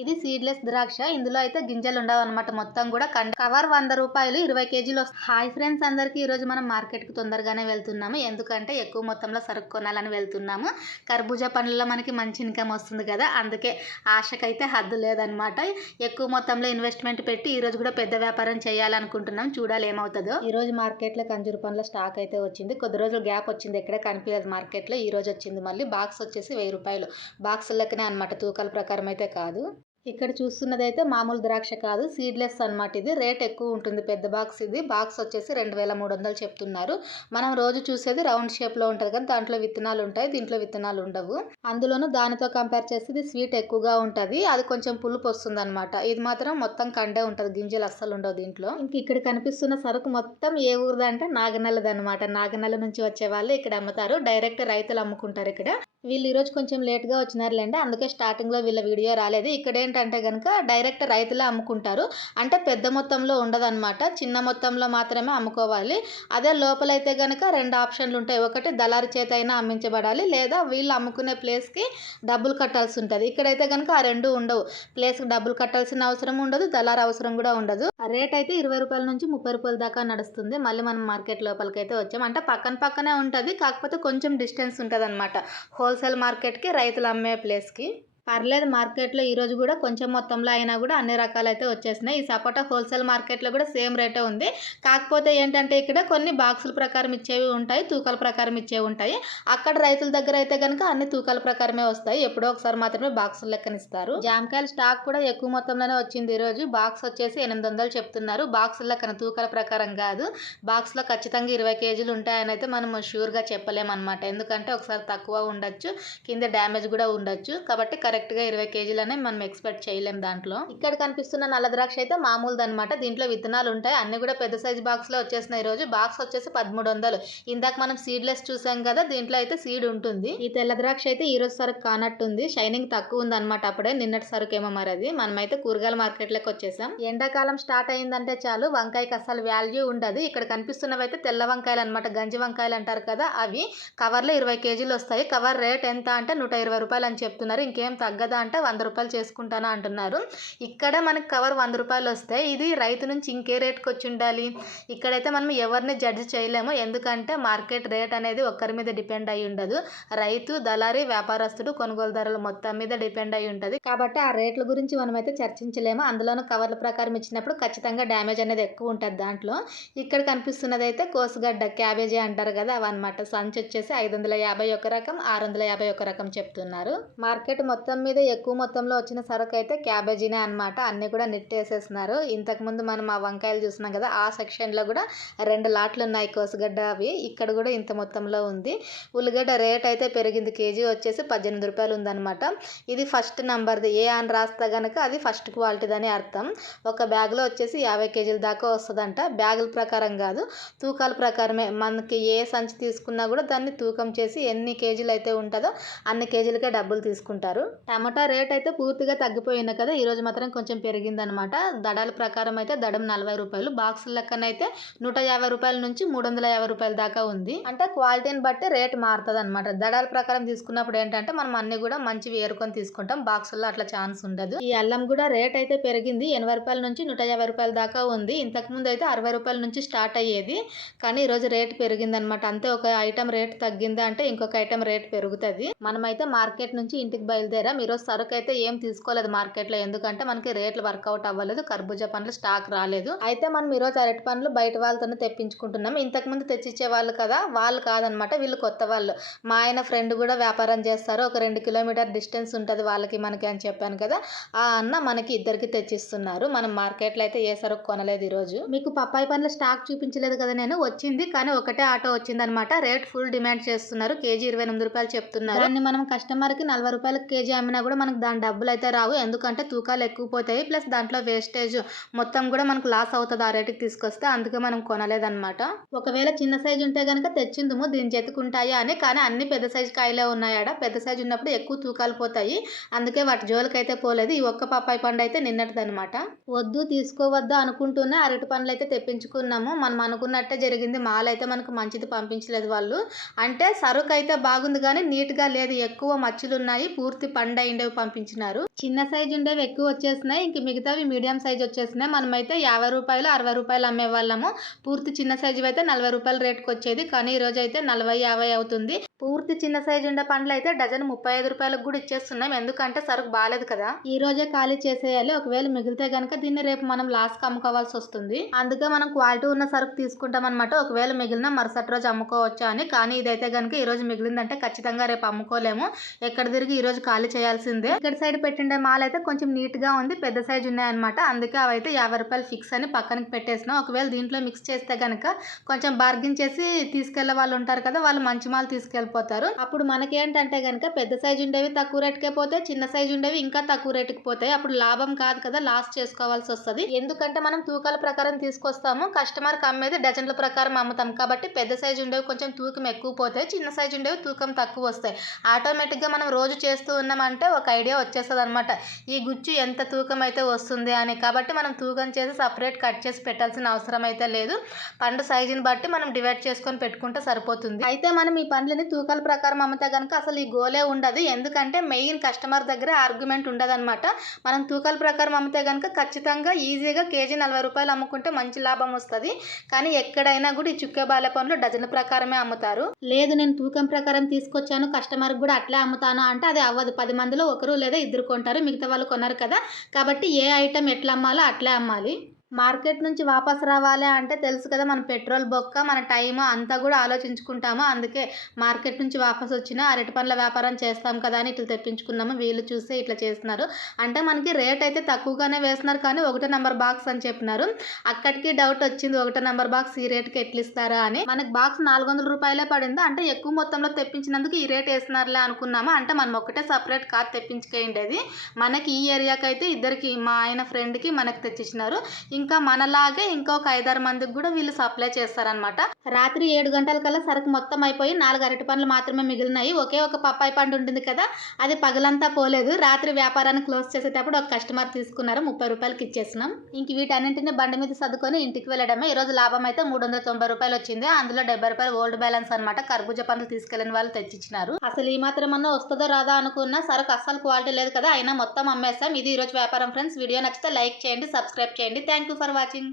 ఇది సీడ్లెస్ ద్రాక్ష. ఇందులో అయితే గింజలు ఉండవన్నమాట. మొత్తం కూడా కవర్ 100 రూపాయలు 20 కేజీలు వస్తాయి. హాయ్ ఫ్రెండ్స్ అందరికీ, ఈరోజు మనం మార్కెట్కి తొందరగానే వెళ్తున్నాము. ఎందుకంటే ఎక్కువ మొత్తంలో సరుకు కొనాలని వెళ్తున్నాము. కర్బూజా పండ్లలో మనకి మంచి ఇన్కమ్ వస్తుంది కదా, అందుకే ఆశకైతే హద్దు లేదనమాట. ఎక్కువ మొత్తంలో ఇన్వెస్ట్మెంట్ పెట్టి ఈరోజు కూడా పెద్ద వ్యాపారం చేయాలనుకుంటున్నాం. చూడాలి ఏమవుతుందో. ఈరోజు మార్కెట్లో ఖర్జూర పండ్ల స్టాక్ అయితే వచ్చింది. కొద్ది రోజులు గ్యాప్ వచ్చింది, ఎక్కడే కనిపించలేదు మార్కెట్లో. ఈ రోజు వచ్చింది మళ్ళీ. బాక్స్ వచ్చేసి 1000 రూపాయలు. బాక్స్ లెక్కనే అనమాట, తూకాల ప్రకారం అయితే కాదు. ఇక్కడ చూస్తున్నదైతే మామూలు ద్రాక్ష కాదు, సీడ్లెస్ అనమాట. ఇది రేట్ ఎక్కువ ఉంటుంది. పెద్ద బాక్స్ ఇది. బాక్స్ వచ్చేసి 2300 చెప్తున్నారు. మనం రోజు చూసేది రౌండ్ షేప్లో ఉంటుంది కదా, దాంట్లో విత్తనాలు ఉంటాయి, దీంట్లో విత్తనాలు ఉండవు. అందులోనూ దానితో కంపేర్ చేస్తే ఇది స్వీట్ ఎక్కువగా ఉంటుంది. అది కొంచెం పులుపు వస్తుంది అనమాట. ఇది మాత్రం మొత్తం కండే ఉంటుంది, గింజలు అస్సలు ఉండవు దీంట్లో. ఇంక ఇక్కడ కనిపిస్తున్న సరుకు మొత్తం ఏ ఊరిది అంటే నాగనల్లది అనమాట. నాగనల్ల నుంచి వచ్చే వాళ్ళు ఇక్కడ అమ్ముతారు. డైరెక్ట్ రైతులు అమ్ముకుంటారు ఇక్కడ. వీళ్ళు ఈరోజు కొంచెం లేట్గా వచ్చినారులేండి, అందుకే స్టార్టింగ్లో వీళ్ళ వీడియో రాలేదు. ఇక్కడ ఏంటంటే కనుక డైరెక్ట్ రైతులే అమ్ముకుంటారు. అంటే పెద్ద మొత్తంలో ఉండదన్నమాట, చిన్న మొత్తంలో మాత్రమే అమ్ముకోవాలి. అదే లోపలైతే కనుక 2 ఆప్షన్లు ఉంటాయి. ఒకటి దళారి చేత అయినా అమ్మించబడాలి, లేదా వీళ్ళు అమ్ముకునే ప్లేస్కి డబ్బులు కట్టాల్సి ఉంటుంది. ఇక్కడైతే కనుక ఆ 2 ఉండవు. ప్లేస్కి డబ్బులు కట్టాల్సిన అవసరం ఉండదు, దళారి అవసరం కూడా ఉండదు. రేట్ అయితే 20 రూపాయల నుంచి 30 రూపాయల దాకా నడుస్తుంది. మళ్ళీ మనం మార్కెట్ లోపలికి అయితే వచ్చాం. అంటే పక్కనే ఉంటుంది, కాకపోతే కొంచెం డిస్టెన్స్ ఉంటుంది అనమాట హోల్సేల్ మార్కెట్కి, రైతులు అమ్మే ప్లేస్కి. పర్లేదు, మార్కెట్లో ఈరోజు కూడా కొంచెం మొత్తంలో అయినా కూడా అన్ని రకాలైతే వచ్చేసినాయి. ఈ సపోటా హోల్సేల్ మార్కెట్లో కూడా సేమ్ రేటే ఉంది. కాకపోతే ఏంటంటే ఇక్కడ కొన్ని బాక్సుల ప్రకారం ఇచ్చేవి ఉంటాయి, తూకాల ప్రకారం ఇచ్చేవి ఉంటాయి. అక్కడ రైతుల దగ్గర అయితే కనుక అన్ని తూకాల ప్రకారమే వస్తాయి. ఎప్పుడో ఒకసారి మాత్రమే బాక్సులు లెక్కనిస్తారు. జామకాయల స్టాక్ కూడా ఎక్కువ మొత్తంలోనే వచ్చింది ఈరోజు. బాక్స్ వచ్చేసి 800 చెప్తున్నారు. బాక్సుల లెక్కన, తూకాల ప్రకారం కాదు. బాక్స్లో ఖచ్చితంగా 20 కేజీలు ఉంటాయని అయితే మనం షూర్గా చెప్పలేమన్నమాట. ఎందుకంటే ఒకసారి తక్కువ ఉండొచ్చు, కింద డ్యామేజ్ కూడా ఉండొచ్చు. కాబట్టి కరెక్ట్గా 20 కేజీలనే మనం ఎక్స్పెక్ట్ చేయలేం దాంట్లో. ఇక్కడ కనిపిస్తున్న నల్ల ద్రాక్ష అయితే మామూలుది అనమాట. దీంట్లో విత్తనాలు ఉంటాయి. అన్ని కూడా పెద్ద సైజు బాక్స్లో వచ్చేసినాయి ఈరోజు. బాక్స్ వచ్చేసి 1300. ఇందాక మనం సీడ్లెస్ చూసాం కదా, దీంట్లో అయితే సీడ్ ఉంటుంది. ఈ తెల్ల ద్రాక్ష అయితే ఈ రోజు సరుకు కానట్టుంది, షైనింగ్ తక్కువ ఉంది అనమాట. అప్పుడే నిన్నటి సరుకు ఏమో మరి అది. మనమైతే కూరగాయల మార్కెట్లోకి వచ్చేసాం. ఎండాకాలం స్టార్ట్ అయిందంటే చాలు, వంకాయకి అసలు వాల్యూ ఉండదు. ఇక్కడ కనిపిస్తున్నవి అయితే తెల్ల వంకాయలు అనమాట, గంజి వంకాయలు అంటారు కదా అవి. కవర్లో 20 కేజీలు వస్తాయి. కవర్ రేట్ ఎంత అంటే 120 రూపాయలు అని చెప్తున్నారు. ఇంకేం తగ్గదా అంటే 100 రూపాయలు చేసుకుంటానా అంటున్నారు. ఇక్కడ మనకి కవర్ 100 రూపాయలు వస్తే ఇది రైతు నుంచి ఇంకే రేట్కి వచ్చి ఉండాలి. ఇక్కడైతే మనం ఎవరిని జడ్జి చేయలేము, ఎందుకంటే మార్కెట్ రేట్ అనేది ఒక్కరి మీద డిపెండ్ అయి ఉండదు. రైతు, దళారి, వ్యాపారస్తుడు, కొనుగోలుదారులు మొత్తం మీద డిపెండ్ అయి ఉంటుంది. కాబట్టి ఆ రేట్ల గురించి మనమైతే చర్చించలేము. అందులోనూ కవర్ల ప్రకారం ఇచ్చినప్పుడు ఖచ్చితంగా డ్యామేజ్ అనేది ఎక్కువ ఉంటుంది దాంట్లో. ఇక్కడ కనిపిస్తున్నది అయితే కోసుగడ్డ, క్యాబేజీ అంటారు కదా అవన్నమాట. సంచి వచ్చేసి 550 ఒక రకం, 650 ఒక రకం చెప్తున్నారు. మార్కెట్ మొత్తం మీద ఎక్కువ మొత్తంలో వచ్చిన సరుకు అయితే క్యాబేజీనే అనమాట. అన్ని కూడా నెట్టేసేస్తున్నారు. ఇంతకుముందు మనం ఆ వంకాయలు చూసినాం కదా, ఆ సెక్షన్లో కూడా 2 లాట్లు ఉన్నాయి కోసుగడ్డ అవి. ఇక్కడ కూడా ఇంత మొత్తంలో ఉంది. ఉల్లిగడ్డ రేట్ అయితే పెరిగింది. కేజీ వచ్చేసి 18 రూపాయలు ఉందన్నమాట. ఇది ఫస్ట్ నంబర్ది. ఏ అని రాస్తే కనుక అది ఫస్ట్ క్వాలిటీదని అర్థం. ఒక బ్యాగ్లో వచ్చేసి 50 కేజీల దాకా వస్తుందంట. బ్యాగుల ప్రకారం కాదు, తూకాల ప్రకారమే. మనకి ఏ సంచి తీసుకున్నా కూడా దాన్ని తూకం చేసి ఎన్ని కేజీలు అయితే ఉంటుందో అన్ని కేజీలకే డబ్బులు తీసుకుంటారు. టమాటా రేట్ అయితే పూర్తిగా తగ్గిపోయింది కదా, ఈరోజు మాత్రం కొంచెం పెరిగిందనమాట. దడాల ప్రకారం అయితే దడం 40 రూపాయలు, బాక్సుల లెక్కన అయితే 150 రూపాయల నుంచి 350 రూపాయల దాకా ఉంది. అంటే క్వాలిటీని బట్టి రేట్ మారుతుంది అనమాట. దడాల ప్రకారం తీసుకున్నప్పుడు ఏంటంటే మనం అన్ని కూడా మంచివి ఏరుకొని తీసుకుంటాం, బాక్సుల్లో అట్లా ఛాన్స్ ఉండదు. ఈ అల్లం కూడా రేట్ అయితే పెరిగింది. 80 రూపాయల నుంచి 150 రూపాయల దాకా ఉంది. ఇంతకుముందు అయితే 60 రూపాయల నుంచి స్టార్ట్ అయ్యేది, కానీ ఈరోజు రేట్ పెరిగిందనమాట. అంతే, ఒక ఐటమ్ రేట్ తగ్గిందా అంటే ఇంకొక ఐటమ్ రేట్ పెరుగుతుంది. మనమైతే మార్కెట్ నుంచి ఇంటికి బయలుదేరాం. ఈరోజు సరుకు అయితే ఏం తీసుకోలేదు మార్కెట్లో, ఎందుకంటే మనకి రేట్లు వర్కౌట్ అవ్వలేదు. కర్బూజా పండ్లు స్టాక్ రాలేదు. అయితే మనం ఈరోజు అరటి పండ్లు బయట వాళ్ళతోనే తెప్పించుకుంటున్నాం. ఇంతకుముందు తెచ్చిచ్చే వాళ్ళు కదా, వాళ్ళు కాదనమాట, వీళ్ళు కొత్త వాళ్ళు. మా ఆయన ఫ్రెండ్ కూడా వ్యాపారం చేస్తారు. ఒక 2 కిలోమీటర్ డిస్టెన్స్ ఉంటుంది వాళ్ళకి మనకి అని చెప్పాను కదా, ఆ అన్న మనకి ఇద్దరికి తెచ్చిస్తున్నారు. మనం మార్కెట్లో అయితే ఏ సరుకు కొనలేదు ఈరోజు. మీకు పప్పాయి పండ్ల స్టాక్ చూపించలేదు కదా నేను, వచ్చింది కానీ ఒకటే ఆటో వచ్చిందనమాట. రేట్ ఫుల్ డిమాండ్ చేస్తున్నారు. కేజీ 28 రూపాయలు చెప్తున్నారు. దాన్ని మనం కస్టమర్కి 40 రూపాయలకు కేజీ అమ్మినా కూడా మనకు దాని డబ్బులు అయితే రావు, ఎందుకంటే తూకాలు ఎక్కువ పోతాయి. ప్లస్ దాంట్లో వేస్టేజ్ మొత్తం కూడా మనకు లాస్ అవుతుంది ఆ రేటుకి తీసుకొస్తే. అందుకే మనం కొనలేదన్నమాట. ఒకవేళ చిన్న సైజు ఉంటే కనుక తెచ్చిందుము దీని జతుకుంటాయా అని, కానీ అన్ని పెద్ద సైజు కాయలే ఉన్నాయాడ. పెద్ద సైజు ఉన్నప్పుడు ఎక్కువ తూకాలు పోతాయి, అందుకే వాటి జోలికి అయితే పోలేదు. ఈ ఒక్క పప్పాయి పండు అయితే నిన్నటిదనమాట. వద్దు తీసుకోవద్దు అనుకుంటూనే అరటి పండ్లు అయితే తెప్పించుకున్నాము. మనం అనుకున్నట్టే జరిగింది. మాల్ అయితే మనకు మంచిది పంపించలేదు వాళ్ళు. అంటే సరుకు అయితే బాగుంది కానీ నీట్గా లేదు, ఎక్కువ మచ్చులు ఉన్నాయి, పూర్తి పండు పండైండేవి పంపించినారు. చిన్న సైజు ఉండేవి ఎక్కువ వచ్చేసినాయి, ఇంక మిగతావి మీడియం సైజ్ వచ్చేసినాయి. మనమైతే 50 రూపాయలు 60 రూపాయలు అమ్మేవాళ్ళము. పూర్తి చిన్న సైజు అయితే 40 రూపాయల రేటుకి వచ్చేది, కానీ ఈ రోజు అయితే 40-50 అవుతుంది. పూర్తి చిన్న సైజు ఉండే పండ్లు అయితే డజన్ 35 రూపాయలకు కూడా ఇచ్చేస్తున్నాం, ఎందుకంటే సరుకు బాగాలేదు కదా. ఈ రోజే ఖాళీ చేసేయాలి, ఒకవేళ మిగిలితే గనక దీన్ని రేపు మనం లాస్ కి అమ్ముకోవాల్సి వస్తుంది. అందుకే మనం క్వాలిటీ ఉన్న సరుకు తీసుకుంటాం అనమాట. ఒకవేళ మిగిలిన మరుసటి రోజు అమ్ముకోవచ్చు అని. కానీ ఇదైతే గనక ఈ రోజు మిగిలిందంటే ఖచ్చితంగా రేపు అమ్ముకోలేము, ఎక్కడ తిరిగి ఈ రోజు ఖాళీ చేయాల్సిందే. ఇక్కడ సైడ్ పెట్టిండే మాల్ అయితే కొంచెం నీట్ గా ఉంది, పెద్ద సైజు ఉన్నాయన్నమాట. అందుకే అవైతే 50 రూపాయలు ఫిక్స్ అని పక్కనకి పెట్టేసినాం. ఒకవేళ దీంట్లో మిక్స్ చేస్తే గనక కొంచెం బార్గింగ్ చేసి తీసుకెళ్లే వాళ్ళు ఉంటారు కదా, వాళ్ళు మంచి మాల్ తీసుకెళ్లిపోతారు. అప్పుడు మనకేంటంటే గనక పెద్ద సైజు ఉండేవి తక్కువ రేటుకే పోతాయి, చిన్న సైజు ఉండేవి ఇంకా తక్కువ రేటుకి పోతాయి. అప్పుడు లాభం కాదు కదా, లాస్ చేసుకోవాల్సి వస్తుంది. ఎందుకంటే మనం తూకాల ప్రకారం తీసుకొస్తాము, కస్టమర్ కి అమ్మేది డజన్ల ప్రకారం అమ్ముతాం కాబట్టి పెద్ద సైజు ఉండేవి కొంచెం తూకం ఎక్కువ పోతాయి, చిన్న సైజు ఉండేవి తూకం తక్కువ వస్తాయి. ఆటోమేటిక్ గా మనం రోజు చేస్తూ ఉన్నామంటే ఒక ఐడియా వచ్చేస్తుంది అనమాట, ఈ గుచ్చు ఎంత తూకం అయితే వస్తుంది అని. కాబట్టి మనం తూకం చేసి సపరేట్ కట్ చేసి పెట్టాల్సిన అవసరం అయితే లేదు, పండు సైజుని బట్టి మనం డివైడ్ చేసుకొని పెట్టుకుంటే సరిపోతుంది. అయితే మనం ఈ పండ్లని తూకాల ప్రకారం అమ్మితే కనుక అసలు ఈ గోలే ఉండదు, ఎందుకంటే మెయిన్ కస్టమర్ దగ్గర ఆర్గ్యుమెంట్ ఉండదు అనమాట. మనం తూకాల ప్రకారం అమ్మితే కనుక ఖచ్చితంగా ఈజీగా కేజీ 40 రూపాయలు అమ్ముకుంటే మంచి లాభం వస్తుంది. కానీ ఎక్కడైనా కూడా ఈ చుక్క బాల పండ్లు డజన్ ప్రకారమే అమ్ముతారు. లేదు నేను తూకం ప్రకారం తీసుకొచ్చాను కస్టమర్ కూడా అట్లే అమ్ముతాను అంటే అది అవ్వదు. 10 మందిలో ఒకరు లేదా ఇద్దరు కొంటారు, మిగతా వాళ్ళు కొన్నారు కదా. కాబట్టి ఏ ఐటెం ఎట్లా అమ్మాలో అట్లే అమ్మాలి. మార్కెట్ నుంచి వాపస్ రావాలి అంటే తెలుసు కదా, మన పెట్రోల్ బొక్క, మన టైం అంతా కూడా ఆలోచించుకుంటాము. అందుకే మార్కెట్ నుంచి వాపస్ వచ్చినా అరటి పండ్ల వ్యాపారం చేస్తాం కదా అని ఇట్లా తెప్పించుకున్నాము. వీళ్ళు చూస్తే ఇట్లా చేస్తున్నారు అంటే మనకి రేట్ అయితే తక్కువగానే వేస్తున్నారు, కానీ 1 నెంబర్ బాక్స్ అని చెప్పినారు. అక్కడికి డౌట్ వచ్చింది, 1 నెంబర్ బాక్స్ ఈ రేట్కి ఎట్లా ఇస్తారా అని. మనకి బాక్స్ 400 రూపాయలే పడింది, అంటే ఎక్కువ మొత్తంలో తెప్పించినందుకు ఈ రేట్ వేస్తున్నారులే అనుకున్నాము. అంటే మనం ఒకటే సపరేట్ కార్ తెప్పించుకేయండి. మనకి ఈ ఏరియాకి అయితే ఇద్దరికి, మా ఆయన ఫ్రెండ్కి మనకి తెచ్చిచ్చినారు. ఇంకా మనలాగే ఇంకొక 5-6 మందికి కూడా వీళ్ళు సప్లై చేస్తారనమాట. రాత్రి 7 గంటల కల్లా సరుకు మొత్తం అయిపోయి 4 అరటి పండ్లు మాత్రమే మిగిలినాయి. ఒకే ఒక పప్పాయి పండు ఉంటుంది కదా, అది పగలంతా పోలేదు. రాత్రి వ్యాపారాన్ని క్లోజ్ చేసేటప్పుడు ఒక కస్టమర్ తీసుకున్నారు, 30 రూపాయలకి ఇచ్చేసినాం. ఇంక వీటన్నింటినీ బండి మీద సర్దుకొని ఇంటికి వెళ్ళడమే. ఈ రోజు లాభం అయితే 390 రూపాయలు వచ్చింది, అందులో 70 రూపాయలు ఓల్డ్ బ్యాలెన్స్ అనమాట. కర్బూజా పండ్లు తీసుకెళ్లిన వాళ్ళు తెచ్చిచ్చినారు. అసలు ఈ మాత్రం అన్నా వస్తుందో రాదా అనుకున్నా, సరుకు అస్సలు క్వాలిటీ లేదు కదా, అయినా మొత్తం అమ్మేస్తాం. ఇది ఈ రోజు వ్యాపారం ఫ్రెండ్స్. వీడియో నచ్చితే లైక్ చేయండి, సబ్స్క్రైబ్ చేయండి. Thank you for watching.